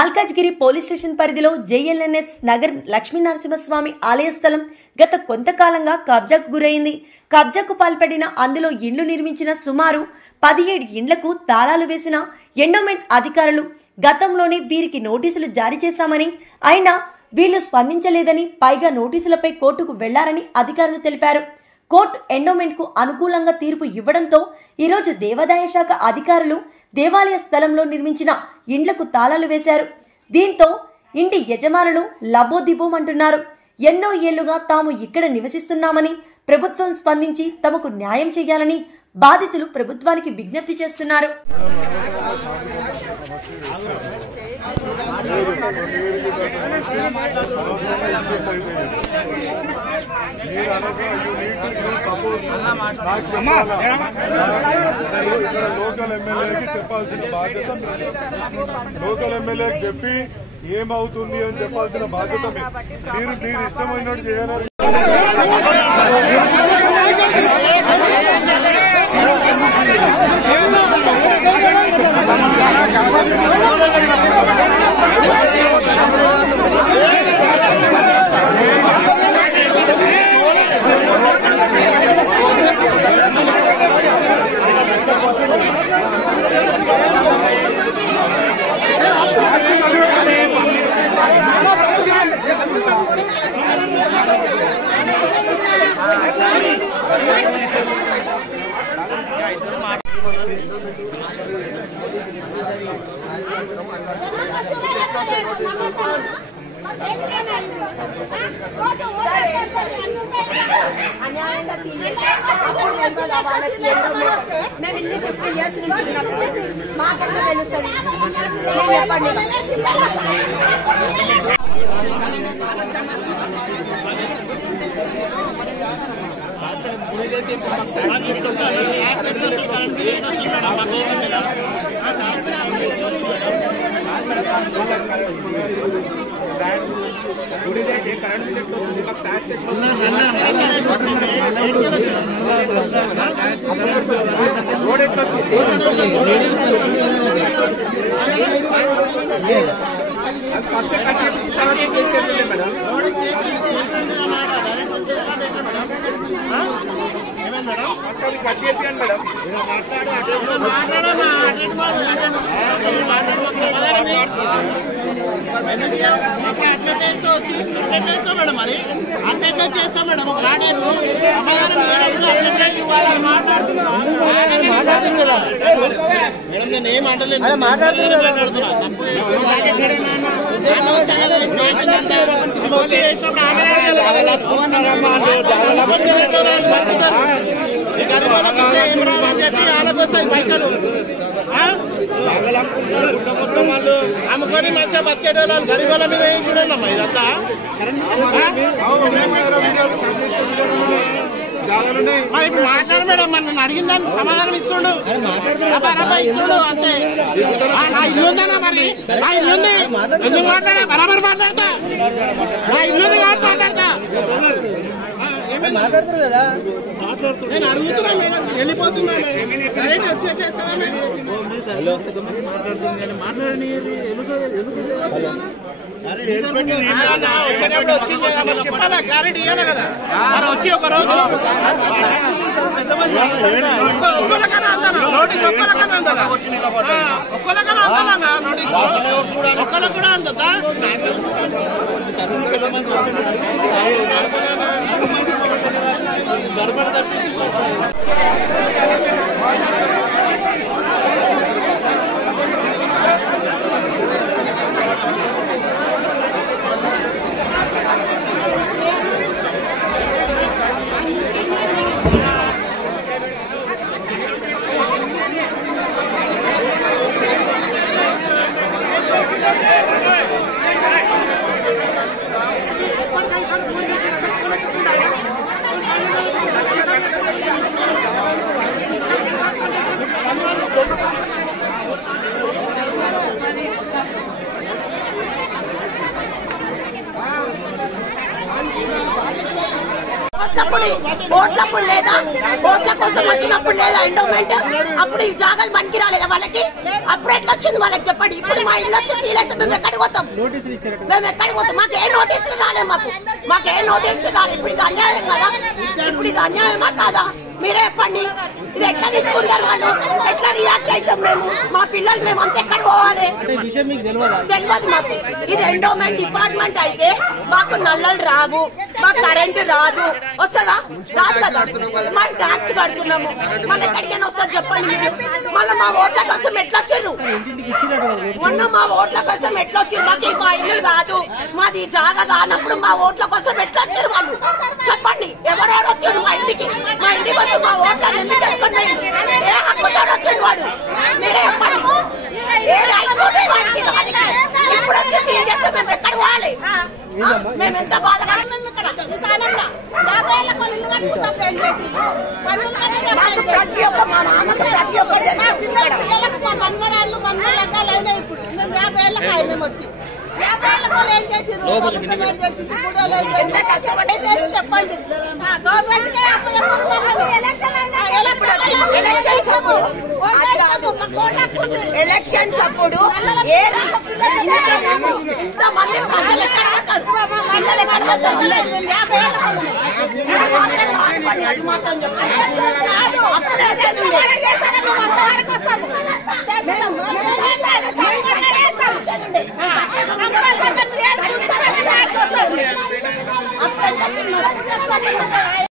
Malkajgiri police station పరిధిలో జేఎల్ఎన్ఎస్ నగర్ లక్ష్మీనరసింహస్వామి ఆలయ స్థలం గత కొంతకాలంగా కబ్జాకు గురైంది. కబ్జాకు పాల్పడిన అందులో ఇండ్లు నిర్మించిన సుమారు 17 ఇండ్లకు తాళాలు వేసిన ఎండోమెంట్ అధికారులు గతంలోనే వీరికి నోటీసులు జారీ చేశామని, అయినా వీళ్లు స్పందించలేదని, పైగా నోటీసులపై కోర్టుకు వెళ్లారని అధికారులు తెలిపారు. కోర్టు ఎండోమెంట్ కు అనుకూలంగా తీర్పు ఇవ్వడంతో ఈరోజు దేవాదాయ శాఖ అధికారులు దేవాలయ స్థలంలో నిర్మించిన ఇండ్లకు తాళాలు వేశారు. దీంతో ఇంటి యజమానులు లబోదిబోమంటున్నారు. ఎన్నో ఏళ్లుగా తాము ఇక్కడ నివసిస్తున్నామని, ప్రభుత్వం స్పందించి తమకు న్యాయం చేయాలని బాధితులు ప్రభుత్వానికి విజ్ఞప్తి చేస్తున్నారు. లోకల్ ఎమ్మెల్యేకి చెప్పి ఏమవుతుంది అని చెప్పాల్సిన బాధ్యత మీరు ఇష్టమైనట్టు చేయాలి. అన్యాయంగా సీరియస్ మేము ఇన్ని 50 years నుంచి ఉన్నాము. మాకెంత తెలుస్తుంది చెప్పండి. అమ్ముకొని మంచిగా బతికేటోళ్ళు గరీబుల మీద చూడండి అమ్మా. ఇదంతా మరి ఇప్పుడు మాట్లాడు మేడం, మరి నన్ను అడిగిన దానికి సమాధానం ఇస్తుండు ఇస్తుండు అంతే. నా ఇల్లు ఉందన్నా, మరి నా ఇల్లు ఉంది, ఎందుకు మాట్లాడా? బరాబర్ మాట్లాడతా, నా ఇల్లు ఉంది కాబట్టి మాట్లాడతా. మాట్లాడుతున్నారు కదా, నేను అడుగుతున్నా మేడం, వెళ్ళిపోతున్నాను చెప్పాలా? క్లారిటీ ఇవ్వాలి కదా. మరి వచ్చి ఒక రోజు ఒక్కరికన్నా అందానా నోటీస్, ఒక్కరికన్నా అందానా, ఒక్కరికన్నా అందానా నోటీస్, ఒక్కరికి కూడా అందదా? గడపడ ఫోన్ చేశారు ఓట్లప్పుడు లేదా, ఓట్ల కోసం వచ్చినప్పుడు లేదా ఎండోమెంట్, అప్పుడు ఈ జాగాలు మనకి రాలేదా వాళ్ళకి? అప్పుడు ఎట్లా వచ్చింది వాళ్ళకి చెప్పండి. ఇప్పుడు మా ఇల్లు వచ్చి సీలేస్తే మేము ఎక్కడికి పోతాం? మేము ఎక్కడికి పోతాం? మాకే నోటీసులు రాలేదు, మాకే నోటీసులు రాలేదు. ఇప్పుడు ఇది అన్యాయం కదా? ఇప్పుడు ఇది అన్యాయమా కాదా? మీరే చెప్పండి. ఇది ఎట్లా తీసుకుంటారు వాళ్ళు? ఎట్లా రియాక్ట్ అవుతాం మేము? మా పిల్లలు మేము అంతా ఎక్కడ పోవాలి? తెలియదు మాకు. ఇది ఎండోమెంట్ డిపార్ట్మెంట్ అయితే మాకు నల్లలు రావు, మాకు కరెంటు రాదు. వస్తుందా? రాదు కదా. మనం ట్యాక్స్ కడుతున్నాము, మళ్ళీ ఎక్కడికైనా వస్తుంది చెప్పండి మీరు. మళ్ళీ మా ఓట్ల కోసం ఎట్లా వచ్చారు? మొన్న మా ఓట్ల కోసం ఎట్లా వచ్చారు? మాకు మా ఇల్లు కాదు, మాది జాగా కానప్పుడు మా ఓట్ల కోసం ఎట్లా వచ్చారు వాళ్ళు? చెప్పండి. ఎవరెవరు వచ్చాడు మా ఇంటికి? మా ఇంటికి వచ్చి మా ఓట్లను ఎందుకు చేసుకుని ఏ హక్కుతో వచ్చాడు వాడు? మీరే చెప్పండి. ఏ రైట్స్ ఉన్నాయి వాడికి? ఇప్పుడు వచ్చి సీల్ చేస్తే మేము ఎక్కడ పోవాలి? మేము ఎంత బాధపడుతున్నాం ఇక్కడ స్థానంలో. 50 ఏళ్ళ కొల్లు కట్టుకుంటాం. ప్రతి ఒక్క మా మామకు ప్రతి ఒక్కరు మా మన్మరాళ్ళు మన్మలగా లైన్ ఇప్పుడు మేము 50 ఏళ్ళకి మేము వచ్చి 50 ఏళ్ళ కొలు ఏం చేసింది? ప్రభుత్వం ఏం చేసింది? ఎంత కష్టపడేసి చెప్పండి. గవర్నమెంట్ ఎలక్షన్స్ అప్పుడు ఇంతమంది ప్రజలు అప్పుడే